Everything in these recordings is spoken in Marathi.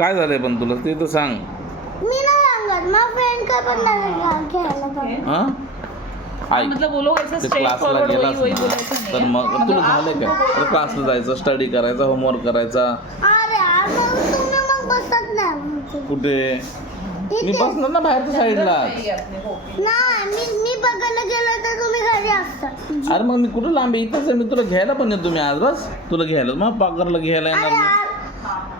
काय झालंय पण तुला ते तर सांग. मी नाही सांगत, मग फ्रेंड काय पण नाही खेळायला पाहिजे. हा ऐक, मतलब वो लोग ऐसा ते स्ट्रेट क्लासला फॉरवर्ड गेलास वही ना बोलायचं नाही तर आहे. मग मतलब तुला आप झालं काय तर क्लासला जायचं, स्टडी करायचा, होमवर्क करायचा. अरे यार मग तुम्ही मग बसत नाही कुठे मी ठीक आहे. बसणार ना बाहेरच्या साईडला. नाही अपने कॉपी. नाही मी बघायला गेलो तर तुम्ही घरी असता. अरे मग मी कुठं लांब आहे? इथंच आहे, मी तुला घ्यायला पण येतो. मी आज बस तुला घ्यायला, मग पाकरला घ्यायला अरे येणार मी. यार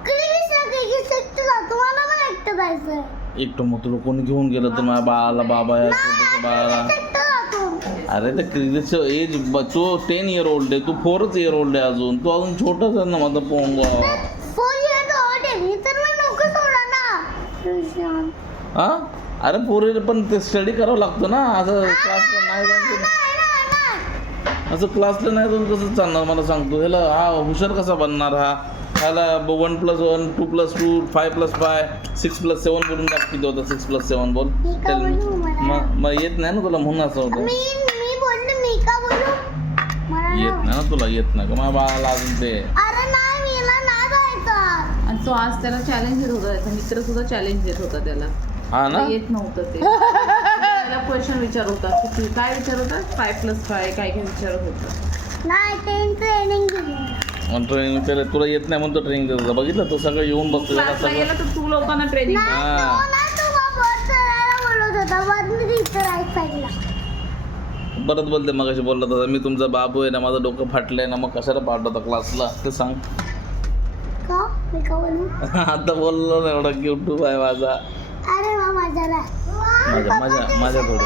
क्रिकेट एकटं जातो, मला पण एकटं जायचं. एकटं मग तुला कोणी घेऊन गेलं तर माझ्या बाळाला, बाबा या छोट्याच्या बाळाला. एकटं जातो. अरे त्या क्रिकेटचं एज तो 10 year old आहे, तू 4 year old आहे अजून. तू अजून छोटाच आहे ना माझा पोंगा. 4 years old आहे मी, तर मी नको सोडा ना. हा अरे पोरीला पण ते स्टडी करावं लागतं ना. असं क्लासला नाही जाऊन असं क्लासला नाही जाऊन कसं चालणार मला सांगतो. ह्याला हा हुशार कसा बनणार हा? ह्याला 1+1 2+2 5+5 6+7 बोलून दाख. किती होतं 6+7 बोल. का बोलू मला? मग येत नाही ना तुला म्हणून असं होतं. मी बोलले मी का बोलू? मला नाही येत नाही ना तुला, येत नाही का माझ्या बाळाला अजून ते. अरे नाही मीला नाही जायचं. आणि तो आज त्याला चॅलेंज देत होता, त्याचा मित्र सुद्धा चॅलेंज देत होता त्याला. हा ना येत नव्हतं ते. त्याला क्वेश्चन विचारत होता की काय विचारत होता, 5+5 काय काय विचारत होता. नाही ट्रेनिंग दिली. मग ट्रेनिंग त्याला तुला येत नाही म्हणतो ट्रेनिंग देत होता. बघितलं तो सगळं येऊन बसतो त्याला क्लासला सगळं. गेला तर तू लोकांना ट्रेनिंग नाही तो नाही तो वर चढायला बोलत होता, वर मी तिथं राईट साईडला. परत बोलते मग अशी बोलत होता मी तुमचा बाबू आहे ना, माझं डोकं फाटलंय ना, मग कशाला पाठवता क्लासला ते सांग. का मी का बोलू? आता बोललो ना, एवढा क्यूट आहे माझा. अरे वा माझ्याला माझ्या थोडं